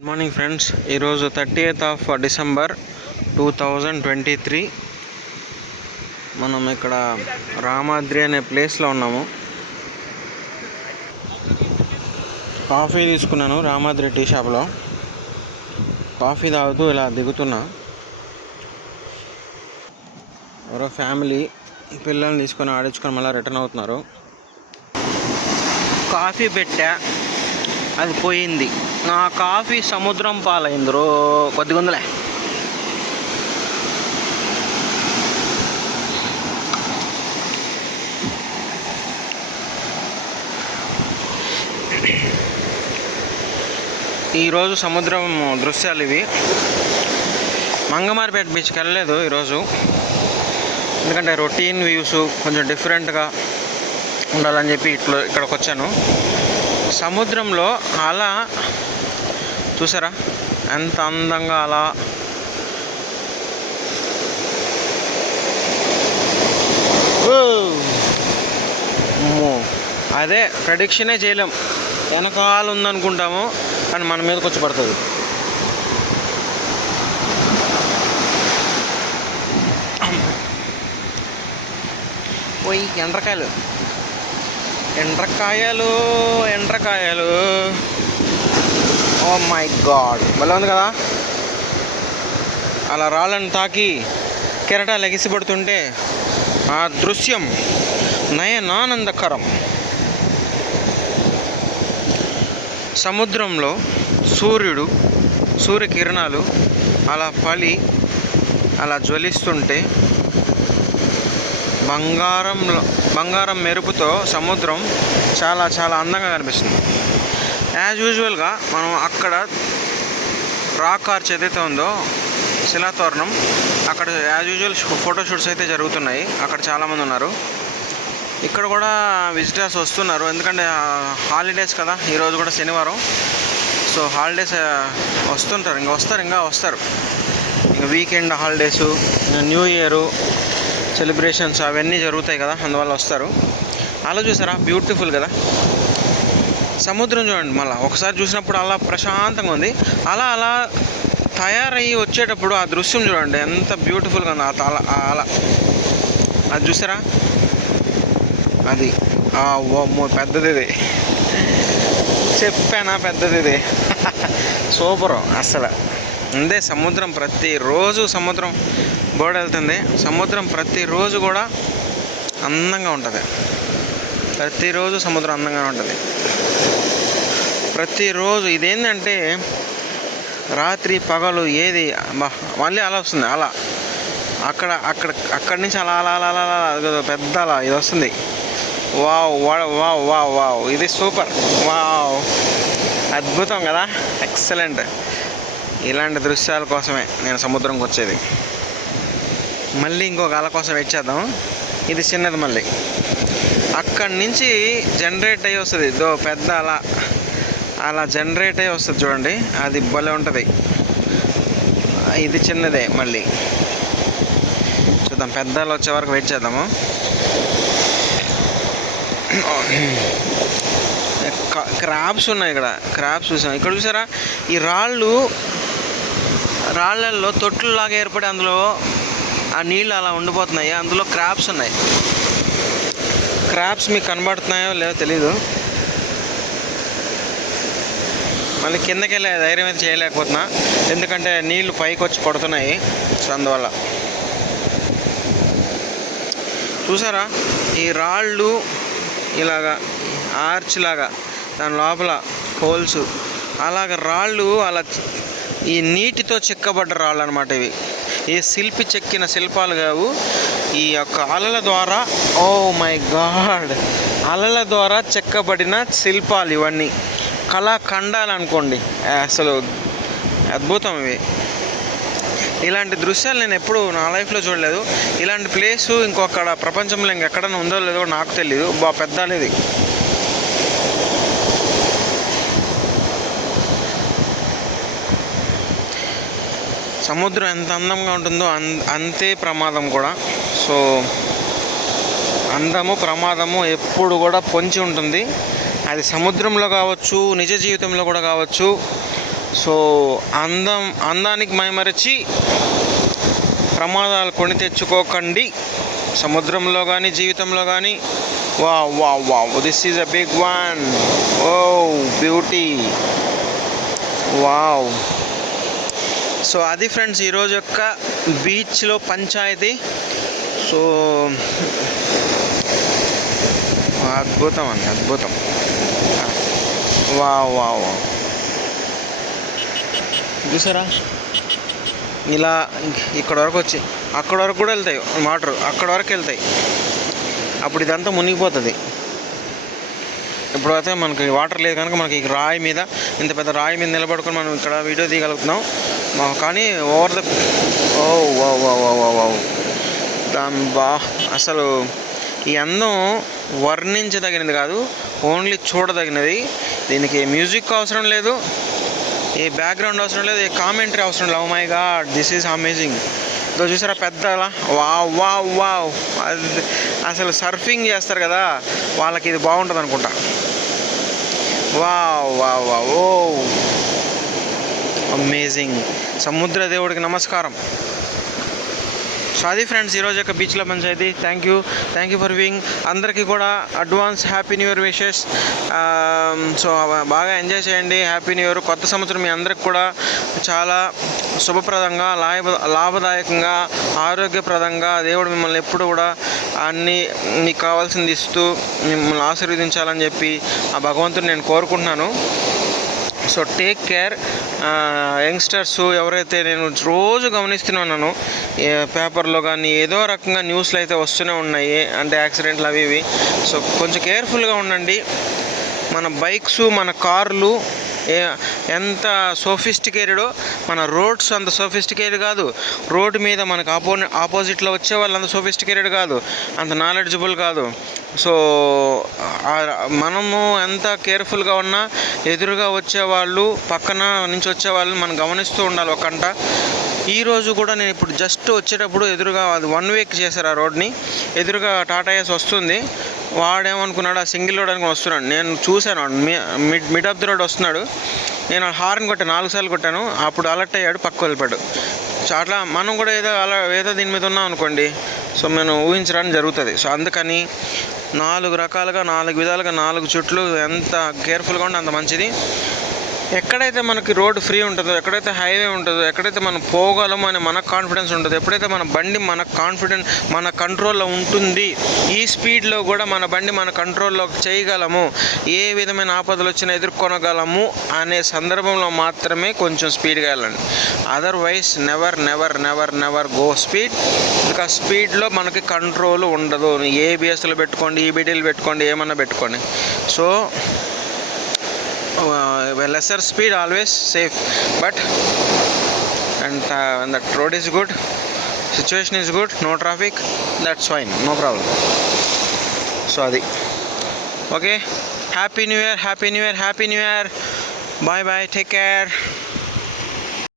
Good morning friends. ఈరోజు 30th of December 2023. మనం ఇక్కడ రామాద్రి అనే ప్లేస్లో ఉన్నాము. కాఫీ తీసుకున్నాను రామాద్రి టీ షాప్లో. కాఫీ తాగుతూ ఇలా దిగుతున్నా. ఎవరో ఫ్యామిలీ పిల్లల్ని తీసుకొని ఆడించుకొని మళ్ళీ రిటర్న్ అవుతున్నారు. కాఫీ పెట్టా, అది పోయింది. నా కాఫీ సముద్రం పాలైంది కొద్దిగా ఉందిలే. ఈరోజు సముద్రం దృశ్యాలు ఇవి. మంగమారిపేట బీచ్కి వెళ్ళలేదు ఈరోజు, ఎందుకంటే రొటీన్ వ్యూస్ కొంచెం డిఫరెంట్గా ఉండాలని చెప్పి ఇక్కడికి వచ్చాను. సముద్రంలో అలా చూసారా ఎంత అందంగా, అలా అదే ప్రెడిక్షనే చేయలేం. వెనకాల ఉందనుకుంటాము కానీ మన మీదకి వచ్చి పడుతుంది. పోయి ఎండ్రకాయలు ఓ మై గాడ్, భలే ఉంది కదా. అలా రాళ్ళను తాకి కెరటాలు ఎగిసిపడుతుంటే ఆ దృశ్యం నయనానందకరం. సముద్రంలో సూర్యకిరణాలు అలా అలా జ్వలిస్తుంటే బంగారం మెరుపుతో సముద్రం చాలా చాలా అందంగా కనిపిస్తుంది. యాజ్ యూజువల్గా మనం అక్కడ రాక్ ఆర్చ్ ఏదైతే ఉందో శిలాతోరణం, అక్కడ యాజ్ యూజువల్ ఫోటోషూట్స్ అయితే జరుగుతున్నాయి. అక్కడ చాలామంది ఉన్నారు. ఇక్కడ కూడా విజిటర్స్ వస్తున్నారు, ఎందుకంటే హాలిడేస్ కదా. ఈరోజు కూడా శనివారం, సో హాలిడేస్ వస్తుంటారు. ఇంకా వస్తారు. ఇంకా weekend holidays, new year celebrations అవన్నీ జరుగుతాయి కదా, అందువల్ల వస్తారు. అలా చూసారా, బ్యూటిఫుల్ కదా సముద్రం. చూడండి, మళ్ళీ ఒకసారి చూసినప్పుడు అలా ప్రశాంతంగా ఉంది. అలా తయారయ్యి వచ్చేటప్పుడు ఆ దృశ్యం చూడండి ఎంత బ్యూటిఫుల్గా ఉంది. అలా అది చూసారా, అది పెద్దది. చెప్పానా పెద్దది. సూపరు అసలు. అందే సముద్రం ప్రతిరోజు బోర్డు వెళ్తుంది. సముద్రం ప్రతిరోజు కూడా అందంగా ఉంటుంది. ప్రతిరోజు సముద్రం అందంగానే ఉంటుంది. ప్రతిరోజు ఇదేంటంటే రాత్రి పగలు ఏది మళ్ళీ అలా వస్తుంది. అలా అక్కడి నుంచి అలా పెద్ద అలా ఇది వస్తుంది. Wow wow wow wow wow, ఇది సూపర్. వావ్, అద్భుతం కదా, ఎక్సలెంట్. ఇలాంటి దృశ్యాల కోసమే నేను సముద్రంకి వచ్చేది. మళ్ళీ ఇంకొక అల కోసం వెయిట్ చేద్దాం. ఇది చిన్నది. మళ్ళీ అక్కడి నుంచి జనరేట్ అయ్యి వస్తుంది. పెద్ద అలా జనరేట్ అయ్యి వస్తుంది చూడండి, అది భలే ఉంటుంది. ఇది చిన్నదే. మళ్ళీ చూద్దాం, పెద్దలు వచ్చే వరకు వెయిట్ చేద్దాము. క్రాబ్స్ ఉన్నాయి ఇక్కడ. క్రాబ్స్ చూసాం. ఇక్కడ చూసారా, ఈ రాళ్ళల్లో తొట్టులాగా ఏర్పడి అందులో ఆ నీళ్ళు అలా ఉండిపోతున్నాయి. అందులో క్రాబ్స్ ఉన్నాయి. క్రాబ్స్ మీకు కనబడుతున్నాయో లేదో తెలీదు. మళ్ళీ కిందకి వెళ్ళే ధైర్యం అయితే చేయలేకపోతున్నా, ఎందుకంటే నీళ్లు పైకి వచ్చి పడుతున్నాయి. సో అందువల్ల చూసారా, ఈ రాళ్ళు ఇలాగా ఆర్చ్ లాగా, దాని లోపల హోల్స్, అలాగ రాళ్ళు అలా ఈ నీటితో చెక్కబడ్డ రాళ్ళు అనమాట ఇవి. ఏ శిల్పి చెక్కిన శిల్పాలు కావు. ఈ యొక్క అలల ద్వారా, ఓ మై గాడ్, అలల ద్వారా చెక్కబడిన శిల్పాలు ఇవన్నీ. కళాఖండాలు అనుకోండి. అసలు అద్భుతం ఇవి. ఇలాంటి దృశ్యాలు నేను ఎప్పుడు నా లైఫ్లో చూడలేదు. ఇలాంటి ప్లేసు ఇంకొక ప్రపంచంలో ఇంకెక్కడైనా ఉందో లేదో నాకు తెలియదు. పెద్ద ఇది. సముద్రం ఎంత అందంగా ఉంటుందో అంతే ప్రమాదం కూడా. సో అందము ప్రమాదము ఎప్పుడు కూడా పొంచి ఉంటుంది. అది సముద్రంలో కావచ్చు, నిజ జీవితంలో కూడా కావచ్చు. సో అందానికి మైమరిచి ప్రమాదాలు కొని తెచ్చుకోకండి, సముద్రంలో కానీ జీవితంలో కానీ. Wow wow wow, this is a big one. Oh beauty, wow. So అది ఫ్రెండ్స్ ఈరోజు యొక్క బీచ్లో పంచాయతీ. సో అద్భుతం అండి, అద్భుతం. వావ్ వావ్ వావ్, చూసారా ఇలా ఇక్కడ వరకు వచ్చి అక్కడ వరకు కూడా వెళ్తాయి వాటర్, అక్కడ వరకు వెళ్తాయి. అప్పుడు ఇదంతా మునిగిపోతుంది. ఇప్పుడైతే మనకి వాటర్ లేదు కనుక మనకి రాయి మీద, ఇంత పెద్ద రాయి మీద నిలబడుకొని మనం ఇక్కడ వీడియో తీయగలుగుతున్నాం. కానీ over the oh wow wow wow wow, బా అసలు ఈ అందం వర్ణించదగినది కాదు, ఓన్లీ చూడదగినది. దీనికి మ్యూజిక్ అవసరం లేదు, ఏ బ్యాక్గ్రౌండ్ అవసరం లేదు, ఏ కామెంటరీ అవసరం లేదు. Oh my god, this is amazing. ఇదో చూసారా పెద్ద అలా, వావ్ వావ్ వావ్. అసలు సర్ఫింగ్ చేస్తారు కదా వాళ్ళకి ఇది బాగుంటుంది అనుకుంటా. Wow wow wow, oh amazing. సముద్ర దేవుడికి నమస్కారం. సో అది ఫ్రెండ్స్ ఈరోజు యొక్క బీచ్లో పంచాయతీ. Thank you for viewing. అందరికీ కూడా advance happy new year wishes. So బాగా ఎంజాయ్ చేయండి. Happy new year. కొత్త సంవత్సరం మీ అందరికి కూడా చాలా శుభప్రదంగా, లాభదాయకంగా, ఆరోగ్యప్రదంగా దేవుడు మిమ్మల్ని ఎప్పుడు కూడా అన్నీ మీకు కావాల్సింది ఇస్తూ మిమ్మల్ని ఆశీర్వదించాలని చెప్పి ఆ భగవంతుని నేను కోరుకుంటున్నాను. So take care youngsters. ఎవరైతే నేను రోజు గమనిస్తున్నాను పేపర్లో కానీ ఏదో రకంగా న్యూస్లు అయితే వస్తూనే ఉన్నాయి, అంటే యాక్సిడెంట్లు అవి ఇవి. సో కొంచెం కేర్ఫుల్గా ఉండండి. మన బైక్స్, మన కార్లు ఎంత సోఫిస్టికేటెడో మన రోడ్స్ అంత సోఫిస్టికేటెడ్ కాదు. రోడ్డు మీద మనకు ఆపోజిట్లో వచ్చే వాళ్ళు అంత సోఫిస్టికేటెడ్ కాదు, అంత నాలెడ్జబుల్ కాదు. సో మనము ఎంత కేర్ఫుల్గా ఉన్నా ఎదురుగా వచ్చేవాళ్ళు, పక్కన నుంచి వచ్చేవాళ్ళు మనం గమనిస్తూ ఉండాలి ఒక గంట. ఈరోజు కూడా నేను ఇప్పుడు జస్ట్ వచ్చేటప్పుడు ఎదురుగా అది 1 వీక్ చేశారు ఆ రోడ్ని, ఎదురుగా టాటా ఏస్ వస్తుంది. వాడేమనుకున్నాడు ఆ సింగిల్ రోడ్ అనుకుని వస్తున్నాడు. నేను చూశాను మిడ్ ఆఫ్ ది రోడ్ వస్తున్నాడు. నేను హార్న్ కొట్టాను, 4 సార్లు కొట్టాను. అప్పుడు అలర్ట్ అయ్యాడు, పక్కకు వెళ్ళిపోయాడు. సో అట్లా మనం కూడా ఏదో దీని మీద ఉన్నాం అనుకోండి, సో మనం ఊహించడానికి జరుగుతుంది. సో అందుకని 4 రకాలుగా 4 విధాలుగా 4 చుట్లు ఎంత కేర్ఫుల్గా ఉంటే అంత మంచిది. ఎక్కడైతే మనకి రోడ్ ఫ్రీ ఉంటుందో, ఎక్కడైతే హైవే ఉంటుందో, ఎక్కడైతే మనం పోగలమో అని మనకు కాన్ఫిడెన్స్ ఉంటుంది, ఎప్పుడైతే మన బండి మన కంట్రోల్లో ఉంటుంది, ఈ స్పీడ్లో కూడా మన బండి మన కంట్రోల్లో చేయగలము, ఏ విధమైన ఆపదలు వచ్చినా ఎదుర్కొనగలము అనే సందర్భంలో మాత్రమే కొంచెం స్పీడ్గా వెళ్ళండి. Otherwise never go speed. Because స్పీడ్లో మనకి కంట్రోల్ ఉండదు. ఏబిఎస్లో పెట్టుకోండి, ఈబిడీలు పెట్టుకోండి, ఏమన్నా పెట్టుకోండి. So lesser speed always safe, but and that road is good, situation is good, no traffic, that's fine, no problem. So adi okay, happy new year, bye bye, take care.